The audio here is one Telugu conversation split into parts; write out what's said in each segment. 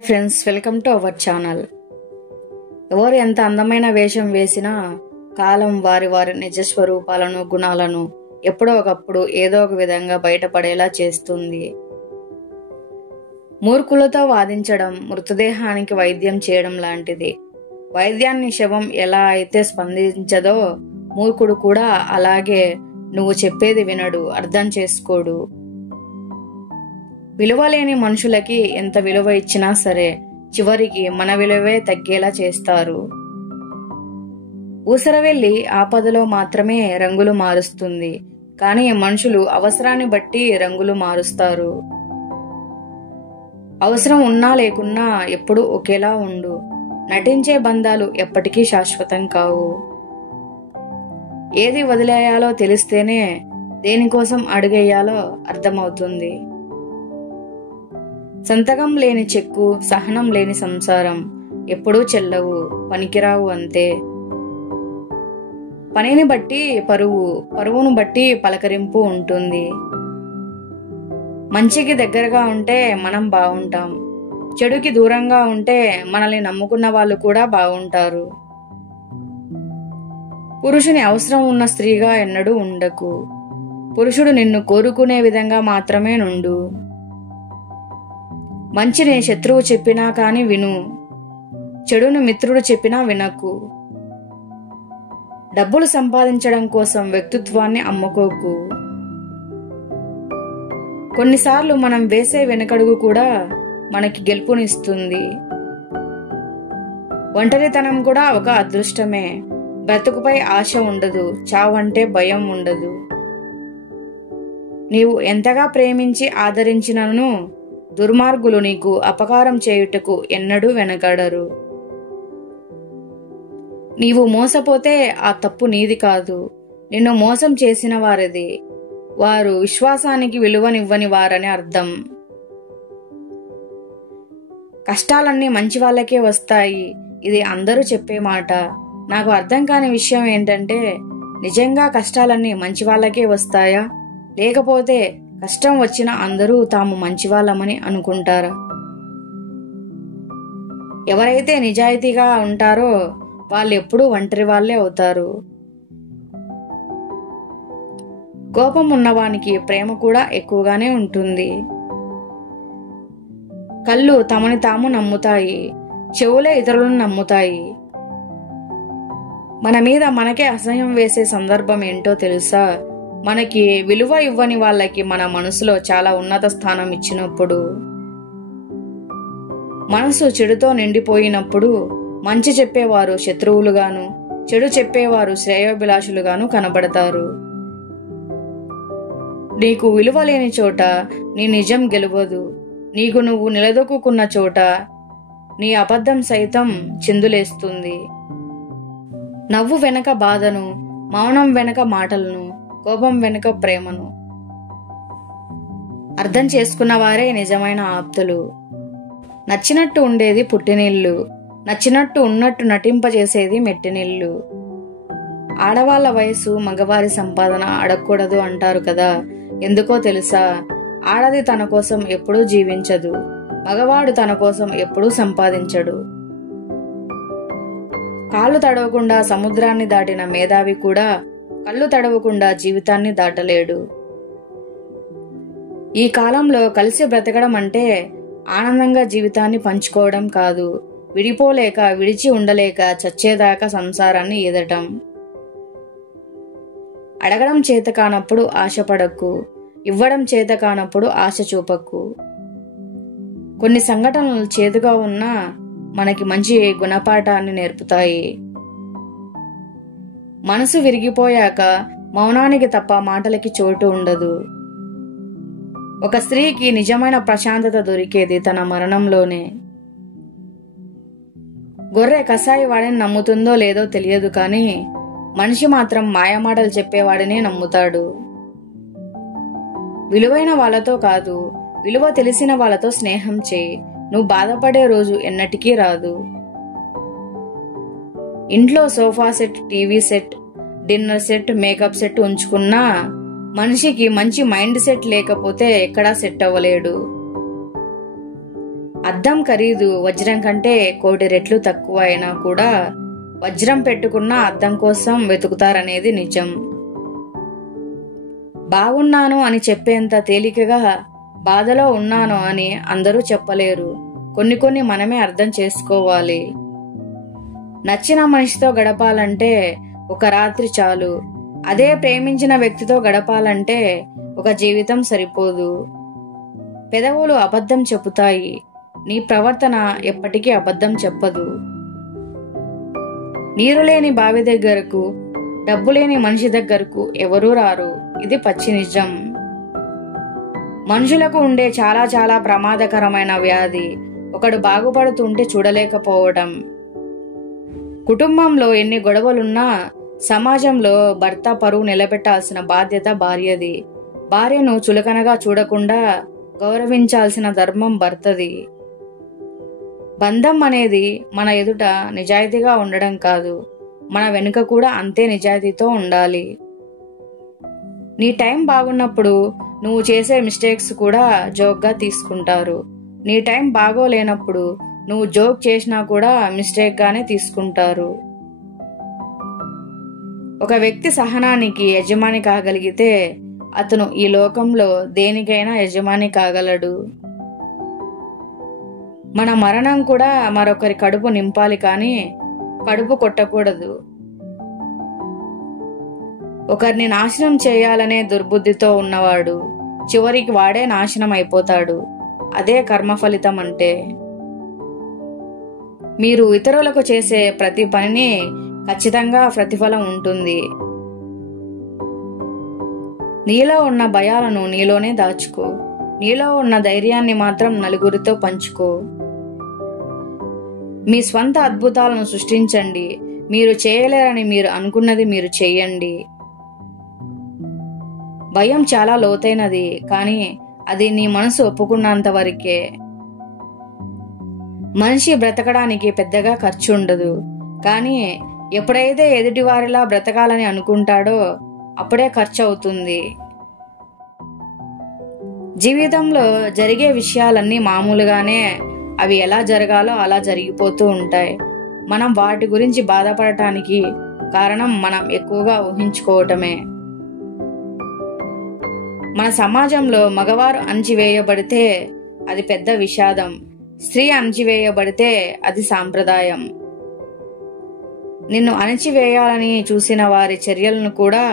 Friends, welcome to our channel. ఎవరు ఎంత అందమైన వేషం వేసినా కాలం వారి వారి నిజస్వరూపాలను, గుణాలను ఎప్పుడో ఒకప్పుడు ఏదో ఒక విధంగా బయటపడేలా చేస్తుంది. మూర్ఖులతో వాదించడం మృతదేహానికి వైద్యం చేయడం లాంటిది. వైద్యాన్ని శవం ఎలా అయితే స్పందించదో, మూర్ఖుడు కూడా అలాగే నువ్వు చెప్పేది వినడు, అర్థం చేసుకోడు. విలువలేని మనుషులకి ఎంత విలువ ఇచ్చినా సరే చివరికి మన విలువే తగ్గేలా చేస్తారు. ఊసరవెల్లి ఆపదలో మాత్రమే రంగులు మారుస్తుంది, కానీ మనుషులు అవసరాన్ని బట్టి రంగులు మారుస్తారు. అవసరం ఉన్నా లేకున్నా ఎప్పుడూ ఒకేలా ఉండు. నటించే బంధాలు ఎప్పటికీ శాశ్వతం కావు. ఏది వదిలేయాలో తెలిస్తేనే దేనికోసం అడుగేయాలో అర్థమవుతుంది. సంతకం లేని చెక్కు, సహనం లేని సంసారం ఎప్పుడూ చెల్లవు, పనికిరావు అంతే. పనిని బట్టి పరువు, పరువును బట్టి పలకరింపు ఉంటుంది. మంచికి దగ్గరగా ఉంటే మనం బాగుంటాం, చెడుకి దూరంగా ఉంటే మనల్ని నమ్ముకున్న వాళ్ళు కూడా బాగుంటారు. పురుషుని అవసరం ఉన్న స్త్రీగా ఎన్నడూ ఉండకు. పురుషుడు నిన్ను కోరుకునే విధంగా మాత్రమే నుండు. మంచిని శత్రువు చెప్పినా కాని విను, చెడును మిత్రుడు చెప్పినా వినకు. డబ్బులు సంపాదించడం కోసం వ్యక్తిత్వాన్ని అమ్ముకోకు. కొన్నిసార్లు మనం వేసే వెనకడుగు కూడా మనకి గెలుపునిస్తుంది. ఒంటరితనం కూడా ఒక అదృష్టమే. బ్రతుకుపై ఆశ ఉండదు, చావంటే భయం ఉండదు. నీవు ఎంతగా ప్రేమించి ఆదరించినను దుర్మార్గులు నీకు అపకారం చేయుటకు ఎన్నడూ వెనకడరు. నీవు మోసపోతే ఆ తప్పు నీది కాదు, నిన్ను మోసం చేసిన వారిది. వారు విశ్వాసానికి విలువనివ్వని వారని అర్థం. కష్టాలన్నీ మంచి వాళ్ళకే వస్తాయి, ఇది అందరూ చెప్పే మాట. నాకు అర్థం కాని విషయం ఏంటంటే, నిజంగా కష్టాలన్నీ మంచి వాళ్ళకే వస్తాయా, లేకపోతే కష్టం వచ్చిన అందరూ తాము మంచివాళ్ళమని అనుకుంటారా? ఎవరైతే నిజాయితీగా ఉంటారో వాళ్ళు ఎప్పుడూ ఒంటరి వాళ్ళే అవుతారు. కోపం ఉన్నవానికి ప్రేమ కూడా ఎక్కువగానే ఉంటుంది. కళ్ళు తమని తాము నమ్ముతాయి, చెవులే ఇతరులను నమ్ముతాయి. మన మీద మనకే అసహ్యం వేసే సందర్భం ఏంటో తెలుసా? మనకి విలువ ఇవ్వని వాళ్ళకి మన మనసులో చాలా ఉన్నత స్థానం ఇచ్చినప్పుడు. మనసు చెడుతో నిండిపోయినప్పుడు మంచి చెప్పేవారు శత్రువులుగాను, చెడు చెప్పేవారు శ్రేయోభిలాషులుగాను కనబడతారు. నీకు విలువ లేని చోట నీ నిజం గెలవదు. నీకు నువ్వు నిలదొక్కున్న చోట నీ అబద్ధం సైతం చిందులేస్తుంది. నవ్వు వెనక బాధను, మౌనం వెనక మాటలను, కోపం వెనుక ప్రేమను అర్థం చేసుకున్న వారే నిజమైన ఆప్తులు. నచ్చినట్టు ఉండేది పుట్టినిల్లు, నచ్చినట్టు ఉన్నట్టు నటింపజేసేది మెట్టినిల్లు. ఆడవాళ్ల వయసు మగవారి సంపాదన అడగకూడదు అంటారు కదా, ఎందుకో తెలుసా? ఆడది తన కోసం ఎప్పుడూ జీవించదు, మగవాడు తన కోసం ఎప్పుడూ సంపాదించడు. కాళ్ళు తడవకుండా సముద్రాన్ని దాటిన మేధావి కూడా కళ్ళు తడవకుండా జీవితాన్ని దాటలేడు. ఈ కాలంలో కలిసి బ్రతకడం అంటే ఆనందంగా జీవితాన్ని పంచుకోవడం కాదు, విడిపోలేక విడిచి ఉండలేక చచ్చేదాకా సంసారాన్ని ఈదటం. అడగడం చేత కానప్పుడు ఆశపడకు, ఇవ్వడం చేత కానప్పుడు ఆశ చూపకు. కొన్ని సంఘటనలు చేదుగా ఉన్నా మనకి మంచి గుణపాఠాన్ని నేర్పుతాయి. మనసు విరిగిపోయాక మౌనానికి తప్ప మాటలకి చోటు ఉండదు. ఒక స్త్రీకి నిజమైన ప్రశాంతత దొరికేది తన మరణంలోనే. గొర్రె కసాయి వాడిని నమ్ముతుందో లేదో తెలియదు, కానీ మనిషి మాత్రం మాయమాటలు చెప్పేవాడినే నమ్ముతాడు. విలువైన వాళ్ళతో కాదు, విలువ తెలిసిన వాళ్ళతో స్నేహం చేయి. నువ్వు బాధపడే రోజు ఎన్నటికీ రాదు. ఇంట్లో sofa set, TV set, dinner set, makeup set ఉంచుకున్నా మనిషికి మంచి మైండ్ సెట్ లేకపోతే ఎక్కడా సెట్ అవ్వలేడు. అద్దం ఖరీదు వజ్రం కంటే 1,000,000 రెట్లు తక్కువ అయినా కూడా వజ్రం పెట్టుకున్న అద్దం కోసం వెతుకుతారనేది నిజం. బాగున్నాను అని చెప్పేంత తేలికగా బాధలో ఉన్నాను అని అందరూ చెప్పలేరు. కొన్ని మనమే అర్థం చేసుకోవాలి. నచ్చిన మనిషితో గడపాలంటే ఒక రాత్రి చాలు. అదే ప్రేమించిన వ్యక్తితో గడపాలంటే ఒక జీవితం సరిపోదు. పెదవులు అబద్ధం చెబుతాయి, నీ ప్రవర్తన ఎప్పటికీ అబద్ధం చెప్పదు. నీరు లేని బావి దగ్గరకు, డబ్బు లేని మనిషి దగ్గరకు ఎవరూ రారు. ఇది పచ్చి నిజం. మనుషులకు ఉండే చాలా ప్రమాదకరమైన వ్యాధి ఒకడు బాగుపడుతుంటే చూడలేకపోవడం. కుటుంబంలో ఎన్ని గొడవలున్నా సమాజంలో భర్త పరువు నిలబెట్టాల్సిన బాధ్యత భార్యది. భార్యను చులకనగా చూడకుండా గౌరవించాల్సిన ధర్మం భర్తది. బంధం అనేది మన ఎదుట నిజాయితీగా ఉండడం కాదు, మన వెనుక కూడా అంతే నిజాయితీతో ఉండాలి. నీ టైం బాగున్నప్పుడు నువ్వు చేసే మిస్టేక్స్ కూడా జోక్గా తీసుకుంటారు. నీ టైం బాగోలేనప్పుడు నువ్వు జోక్ చేసినా కూడా మిస్టేక్ గానే తీసుకుంటారు. ఒక వ్యక్తి సహనానికి యజమాని కాగలిగితే అతను ఈ లోకంలో దేనికైనా యజమాని కాగలడు. మన మరణం కూడా మరొకరి కడుపు నింపాలి కానీ కడుపు కొట్టకూడదు. ఒకరిని నాశనం చేయాలనే దుర్బుద్ధితో ఉన్నవాడు చివరికి వాడే నాశనం అయిపోతాడు. అదే కర్మ ఫలితం అంటే. మీరు ఇతరులకు చేసే ప్రతి పనిని ఖచ్చితంగా ప్రతిఫలం ఉంటుంది. నీలో ఉన్న భయాలను నీలోనే దాచుకో. నీలో ఉన్న ధైర్యాన్ని మాత్రం నలుగురితో పంచుకో. మీ స్వంత అద్భుతాలను సృష్టించండి. మీరు చేయలేరని మీరు అనుకున్నది మీరు చేయండి. భయం చాలా లోతైనది, కానీ అది నీ మనసు ఒప్పుకున్నంత వరకే. మనిషి బ్రతకడానికి పెద్దగా ఖర్చు ఉండదు, కానీ ఎప్పుడైతే ఎదుటివారిలా బ్రతకాలని అనుకుంటాడో అప్పుడే ఖర్చు అవుతుంది. జీవితంలో జరిగే విషయాలన్నీ మామూలుగానే అవి ఎలా జరగాలో అలా జరిగిపోతూ ఉంటాయి. మనం వాటి గురించి బాధపడటానికి కారణం మనం ఎక్కువగా ఊహించుకోవటమే. మన సమాజంలో మగవారు అణచివేయబడితే అది పెద్ద విషాదం, స్త్రీ అణచివేయబడితే అది సాంప్రదాయం. నిన్ను అణచివేయాలని చూసిన వారి చర్యలను కూడా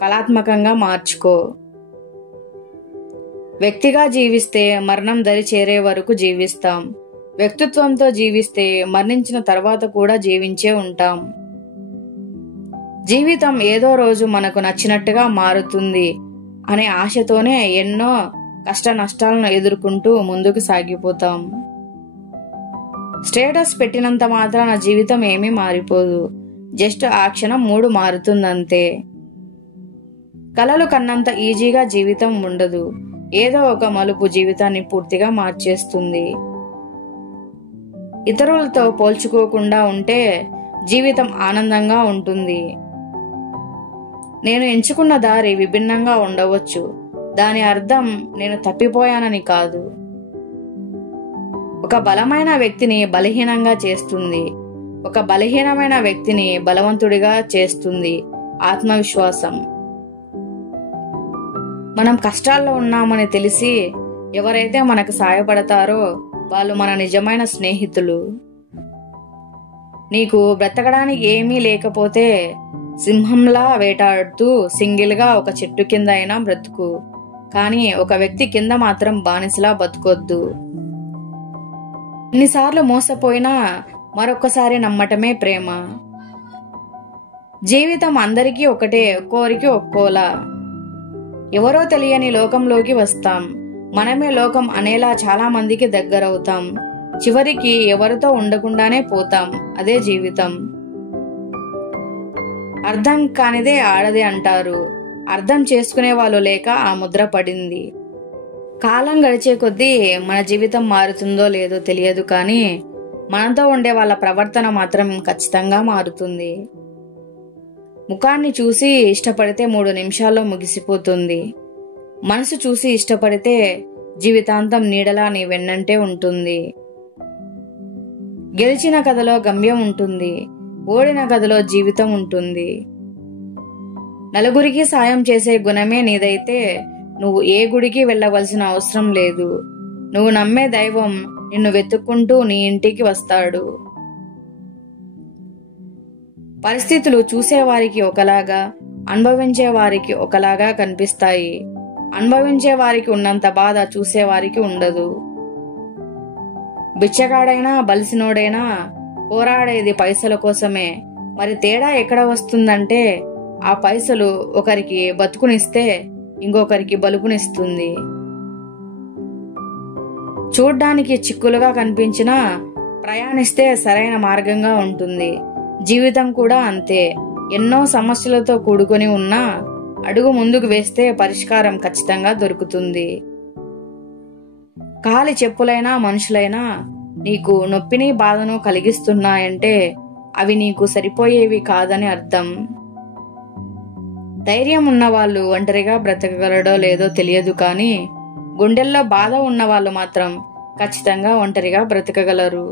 కళాత్మకంగా మార్చుకో. వ్యక్తిగా జీవిస్తే మరణం దరి చేరే వరకు జీవిస్తాం. వ్యక్తిత్వంతో జీవిస్తే మరణించిన తర్వాత కూడా జీవించే ఉంటాం. జీవితం ఏదో రోజు మనకు నచ్చినట్టుగా మారుతుంది అనే ఆశతోనే ఎన్నో కష్ట నష్టాలను ఎదుర్కొంటూ ముందుకు సాగిపోతాం. స్టేటస్ పెట్టినంత మాత్రాన జీవితం ఏమీ మారిపోదు. జస్ట్ ఆ క్షణం మూడు మారుతుందంతే. కలలు కన్నంత ఈజీగా జీవితం ఉండదు. ఏదో ఒక మలుపు జీవితాన్ని పూర్తిగా మార్చేస్తుంది. ఇతరులతో పోల్చుకోకుండా ఉంటే జీవితం ఆనందంగా ఉంటుంది. నేను ఎంచుకున్న దారి విభిన్నంగా ఉండవచ్చు, దాని అర్థం నేను తప్పిపోయానని కాదు. ఒక బలమైన వ్యక్తిని బలహీనంగా చేస్తుంది, ఒక బలహీనమైన వ్యక్తిని బలవంతుడిగా చేస్తుంది ఆత్మవిశ్వాసం. మనం కష్టాల్లో ఉన్నామని తెలిసి ఎవరైతే మనకు సాయపడతారో వాళ్ళు మన నిజమైన స్నేహితులు. నీకు బ్రతకడానికి ఏమీ లేకపోతే సింహంలా వేటాడుతూ సింగిల్గా ఒక చెట్టు కింద అయినా బ్రతుకు, కానీ ఒక వ్యక్తి కింద మాత్రం బానిసలా బతుకొద్దు. ఎన్నిసార్లు మోసపోయినా మరొకసారి నమ్మటమే ప్రేమ. జీవితం అందరికీ ఒకటే, ఒక్కోరికి ఒక్కోలా. ఎవరో తెలియని లోకంలోకి వస్తాం. మనమే లోకం అనేలా చాలా మందికి దగ్గరవుతాం. చివరికి ఎవరితో ఉండకుండానే పోతాం. అదే జీవితం. అర్థం కానిదే ఆడది అంటారు. అర్థం చేసుకునే వాళ్ళు లేక ఆ ముద్ర పడింది. కాలం గడిచే కొద్దీ మన జీవితం మారుతుందో లేదో తెలియదు, కానీ మనతో ఉండే వాళ్ళ ప్రవర్తన మాత్రం ఖచ్చితంగా మారుతుంది. ముఖాన్ని చూసి ఇష్టపడితే 3 నిమిషాల్లో ముగిసిపోతుంది. మనసు చూసి ఇష్టపడితే జీవితాంతం నీడలా నీ వెన్నంటే ఉంటుంది. గెలిచిన కథలో గమ్యం ఉంటుంది, ఓడిన కథలో జీవితం ఉంటుంది. నలుగురికి సాయం చేసే గుణమే నీదైతే నువ్వు ఏ గుడికి వెళ్ళవలసిన అవసరం లేదు. నువ్వు నమ్మే దైవం నిన్ను వెతుక్కుంటూ నీ ఇంటికి వస్తాడు. పరిస్థితులు చూసేవారికి ఒకలాగా, అనుభవించే వారికి ఒకలాగా కనిపిస్తాయి. అనుభవించే వారికి ఉన్నంత బాధ చూసేవారికి ఉండదు. బిచ్చగాడైనా బలిసినోడైనా పోరాడేది పైసల కోసమే. మరి తేడా ఎక్కడ వస్తుందంటే ఆ పైసలు ఒకరికి బతుకునిస్తే ఇంకొకరికి బలుపునిస్తుంది. చూడ్డానికి చిక్కులుగా కనిపించినా ప్రయాణిస్తే సరైన మార్గంగా ఉంటుంది. జీవితం కూడా అంతే. ఎన్నో సమస్యలతో కూడుకొని ఉన్నా అడుగు ముందుకు వేస్తే పరిష్కారం ఖచ్చితంగా దొరుకుతుంది. కాలి చెప్పులైనా మనుషులైనా నీకు నొప్పిని బాధను కలిగిస్తున్నాయంటే అవి నీకు సరిపోయేవి కాదని అర్థం. ధైర్యం ఉన్నవాళ్ళు ఒంటరిగా బ్రతకగలడో లేదో తెలియదు, కానీ గుండెల్లో బాధ ఉన్నవాళ్ళు మాత్రం ఖచ్చితంగా ఒంటరిగా బ్రతకగలరు.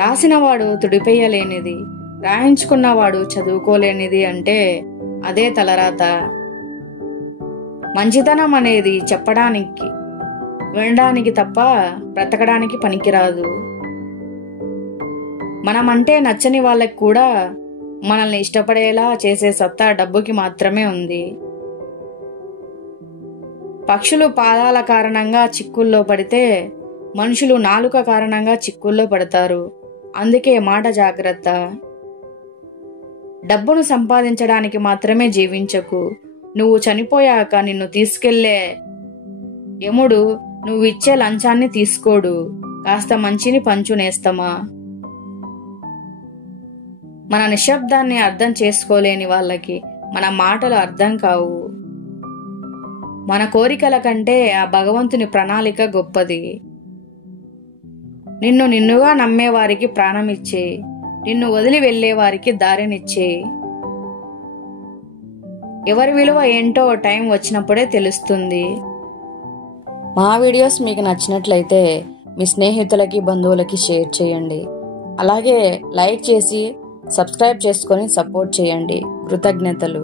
రాసినవాడు తుడిపెయ్యలేనిది, రాయించుకున్నవాడు చదువుకోలేనిది అంటే అదే తలరాత. మంచితనం అనేది చెప్పడానికి, వినడానికి తప్ప బ్రతకడానికి పనికిరాదు. మనమంటే నచ్చని వాళ్ళకి కూడా మనల్ని ఇష్టపడేలా చేసే సత్తా డబ్బుకి మాత్రమే ఉంది. పక్షులు పాదాల కారణంగా చిక్కుల్లో పడితే మనుషులు నాలుక కారణంగా చిక్కుల్లో పడతారు. అందుకే మాట జాగ్రత్త. డబ్బును సంపాదించడానికి మాత్రమే జీవించకు. నువ్వు చనిపోయాక నిన్ను తీసుకెళ్లే యముడు నువ్వు ఇచ్చే లంచాన్ని తీసుకోడు. కాస్త మంచిని పంచు నేస్తమా. మన నిశ్శబ్దాన్ని అర్థం చేసుకోలేని వాళ్ళకి మన మాటలు అర్థం కావు. మన కోరికల కంటే ఆ భగవంతుని ప్రణాళిక గొప్పది. నిన్ను నిన్నుగా నమ్మేవారికి ప్రాణమిచ్చే, నిన్ను వదిలి వెళ్లేవారికి దారినిచ్చే. ఎవరి విలువ ఏంటో టైం వచ్చినప్పుడే తెలుస్తుంది. మా వీడియోస్ మీకు నచ్చినట్లయితే మీ స్నేహితులకి బంధువులకి షేర్ చేయండి. అలాగే లైక్ చేసి సబ్స్క్రైబ్ చేసుకొని సపోర్ట్ చేయండి. కృతజ్ఞతలు.